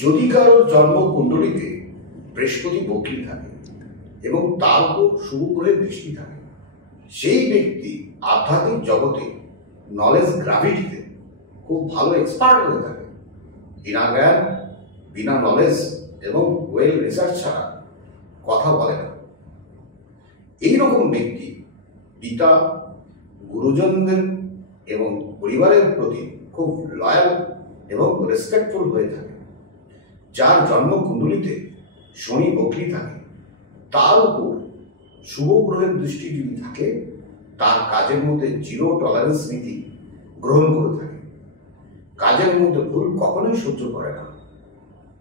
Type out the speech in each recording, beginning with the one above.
যদি কারো জন্মকুণ্ডলিতে বৃহস্পতি বক্রী থাকে এবং তার উপর শুভ গ্রহের দৃষ্টি থাকে, সেই ব্যক্তি আধ্যাত্মিক জগতে নলেজ গ্রাভিটিতে খুব ভালো এক্সপার্ট হয়ে থাকে। বিনা জ্ঞান, বিনা নলেজ এবং ওয়েল রিসার্চ ছাড়া কথা বলে না। এইরকম ব্যক্তি পিতা, গুরুজনদের এবং পরিবারের প্রতি খুব লয়াল এবং রেসপেক্টফুল হয়ে থাকে। যার জন্মকুণ্ডলিতে শনি বক্রী থাকে, তার উপর শুভ গ্রহের দৃষ্টি যদি থাকে, তার কাজের মধ্যে জিরো টলারেন্স নীতি গ্রহণ করে থাকে। কাজের মধ্যে ভুল কখনোই সহ্য করে না,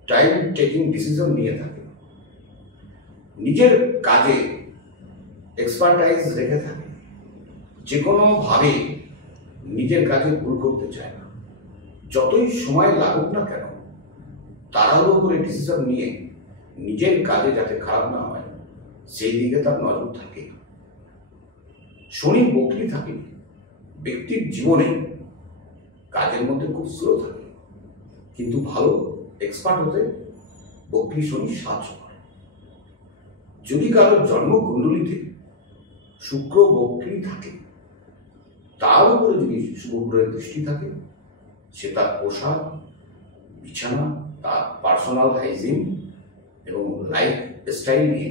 টাইম টেকিং ডিসিশন নিয়ে থাকে, নিজের কাজে এক্সপার্টাইজ রেখে থাকে, যে কোনোভাবে নিজের কাজে ভুল করতে চায় না। যতই সময় লাগুক না কেন, তাড়াহুড়ো করে ডিসিশন নিয়ে নিজের কাজে যাতে খারাপ না হয় সেই দিকে তার নজর থাকে। শনি বক্রী থাকে ব্যক্তির জীবনে কাজের মধ্যে খুব স্লো থাকে, কিন্তু ভালো এক্সপার্ট হতে বক্রী শনি সাহায্য করে। যদি কারো জন্মকুণ্ডলিতে শুক্র বক্রী থাকে, তার উপরে যদি শুভ গ্রহের দৃষ্টি থাকে, সে তার পোশাক, বিছানা, তার পার্সোনাল হাইজিন এবং লাইফ স্টাইল নিয়ে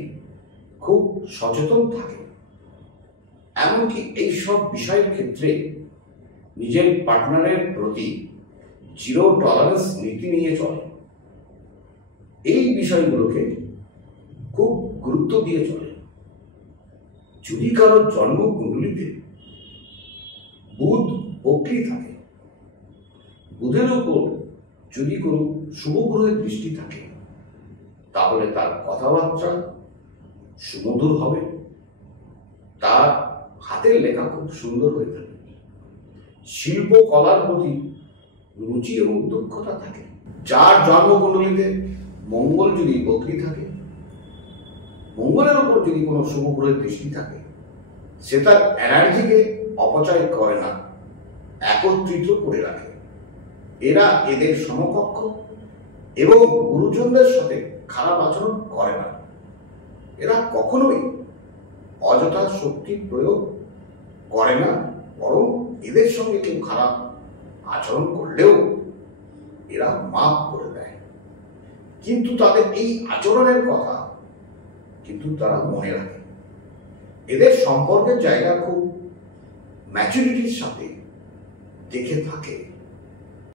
খুব সচেতন থাকে। এমনকি এইসব বিষয়ের ক্ষেত্রে নিজের পার্টনারের প্রতি জিরো টলারেন্স নীতি নিয়ে চলে। এই বিষয়গুলোকে খুব গুরুত্ব দিয়ে চলে। যদি কারোর জন্মকুণ্ডলিতে বুধ বক্রী থাকে, বুধের উপর যদি কোনো শুভ গ্রহের দৃষ্টি থাকে, তাহলে তার কথাবার্তা সুমধুর হবে, তার হাতের লেখা খুব সুন্দর হয়ে থাকে, শিল্প কলার প্রতি রুচি এবং দক্ষতা থাকে। যার জন্মকুণ্ডলিতে মঙ্গল যদি বক্রী থাকে, মঙ্গলের উপর যদি কোনো শুভ গ্রহের দৃষ্টি থাকে, সে তার এনার্জিকে অপচয় করে না, একত্রিত করে রাখে। এরা এদের সমকক্ষ এবং গুরুজনদের সাথে খারাপ আচরণ করে না। এরা কখনোই অযথা শক্তি প্রয়োগ করে না, বরং এদের সঙ্গে কেউ খারাপ আচরণ করলেও এরা মাফ করে দেয়। কিন্তু তাদের এই আচরণের কথা কিন্তু তারা মনে রাখে। এদের সম্পর্কের জায়গা খুব ম্যাচুরিটির সাথে দেখে থাকে।